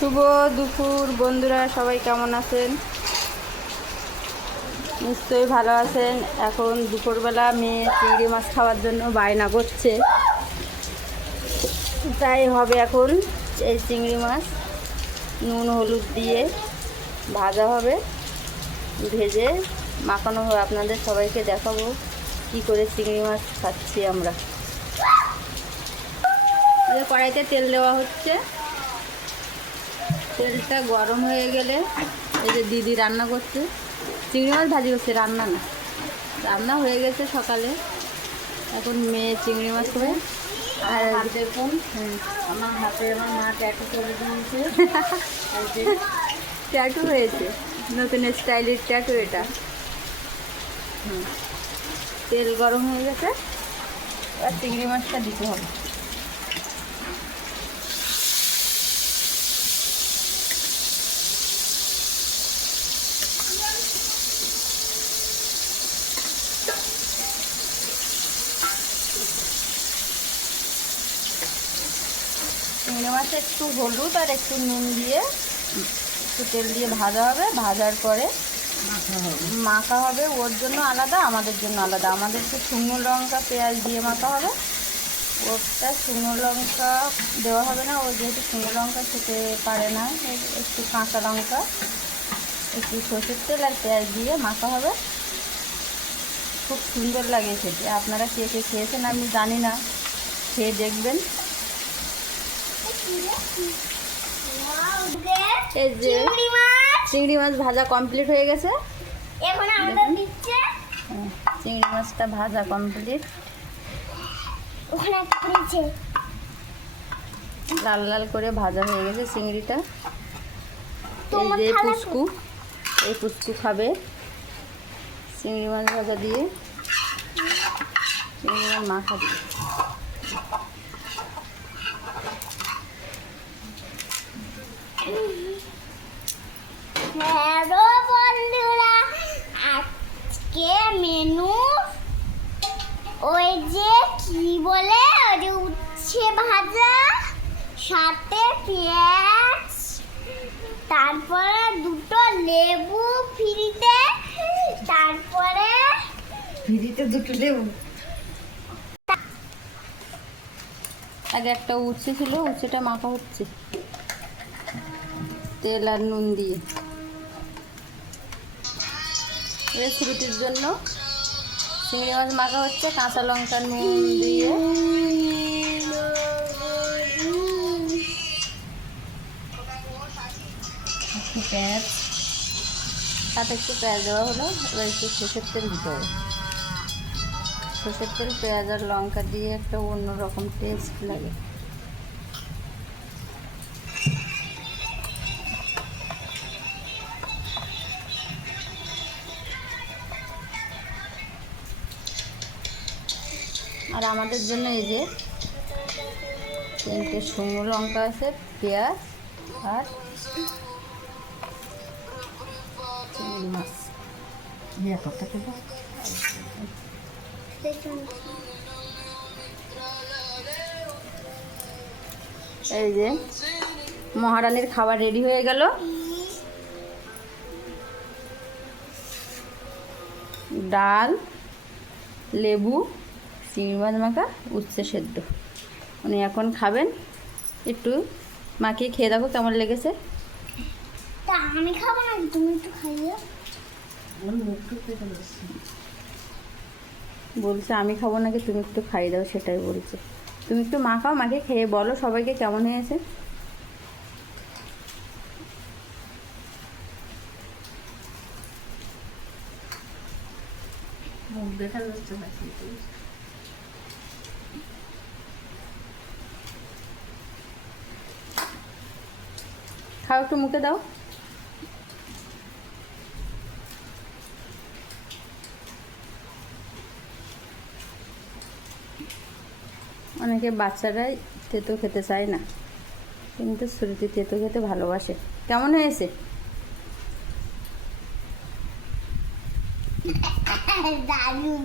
শুভ দুপুর, বন্ধুরা, সবাই কেমন আছেন? নিশ্চয়ই ভালো আছেন। এখন দুপুরবেলা মেয়ে চিংড়ি মাছ খাওয়ার জন্য বায়না করছে। তাই হবে এখন এই চিংড়ি মাছ। নুন, হলুদ দিয়ে ভাজা হবে। ভেজে মাখানো হবে। আপনাদের সবাইকে দেখাবো কি করে চিংড়ি মাছ খাচ্ছি আমরা। কড়াইতে তেল দেওয়া হচ্ছে। তেলটা গরম হয়ে গেলে এই যে দিদি রান্না করছে চিংড়ি মাছ ভাজি করছে রান্না না। রান্না হয়ে গেছে সকালে। এখন মেয়ে চিংড়ি মাছ করে আর দেখুন আমার হাতে আমার মা ট্যাটু করে দিয়েছে। ট্যাটু হয়েছে। নতুন স্টাইলের ট্যাটু এটা। তেল গরম হয়ে গেছে। আর চিংড়ি মাছটা দিতে হবে। চিংড়ি মাছে একটু হলুদ আর একটু নুন দিয়ে একটু তেল দিয়ে ভাজা হবে। ভাজার পরে মাখা হবে। ওর জন্য আলাদা আমাদের জন্য আলাদা। আমাদের আমাদেরকে শুকনো লঙ্কা পেঁয়াজ দিয়ে মাখা হবে। ওরটা শুকনো লঙ্কা দেওয়া হবে না। ও যেহেতু শুকনো লঙ্কা খেতে পারে না একটু কাঁচা লঙ্কা একটু সর্ষের তেল আর পেঁয়াজ দিয়ে মাখা হবে। খুব সুন্দর লাগে খেতে। আপনারা কে কে খেয়েছেন আমি জানি না। খেয়ে দেখবেন। চিংড়ি মাছ। ভাজা কমপ্লিট হয়ে গেছে। এখন আমাদের দিচ্ছে। চিংড়ি মাছটা ভাজা কমপ্লিট ওখানে একটা লাল লাল করে ভাজা হয়ে গেছে চিংড়িটা। এই তোমার যে পুচকু এই পুচকু খাবে। চিংড়ি মাছ ভাজা দিয়ে। চিংড়ি মাছ মাখা দিয়ে হ্যালো বন্ধুরা আজকে মেনু ওই যে কি বলে ওই যে উচ্ছে ভাজা সাথে পেঁয়াজ তারপরে দুটো লেবু ফ্রিতে তারপরে ফিরিতে দুটো লেবু? আগে একটা উচ্ছে ছিল উচ্ছেটা মাখা হচ্ছে। তেল আর নুন দিয়ে। শ্রুতির জন্য চিংড়ি মাছ মাখা হচ্ছে, কাঁচা লঙ্কা নুন দিয়ে। একটু পেঁয়াজ। সাথে একটু পেঁয়াজ দেওয়া হলো, এবার একটু সর্ষের তেল দিতে হবে। সর্ষের তেল, পেঁয়াজ আর লঙ্কা দিয়ে একটা অন্যরকম টেস্ট লাগে। আর আমাদের জন্য এই যে তিনটে শুকনো লঙ্কা আছে পেঁয়াজ আর চিংড়ি মাছ। এই যে মহারানীর খাবার রেডি হয়ে গেল। ডাল লেবু চিংড়ি মাছ মাখা উচ্ছে সেদ্ধ। উনি এখন খাবেন। একটু মাখিয়ে খেয়ে দেখো কেমন লেগেছে। আমি খাব না তুমি একটু খাইও। বলছে আমি খাব নাকি? তুমি একটু খাইয়ে দাও। সেটাই বলছে। তুমি একটু মাখাও মাকে খেয়ে বলো সবাইকে কেমন হয়েছে। দেখা যাচ্ছে না খাও, একটু মুখে দাও। অনেকে বাচ্চারাই তেতো খেতে চায় না। কিন্তু শ্রুতি তেতো খেতে ভালোবাসে। কেমন হয়েছে? দারুণ।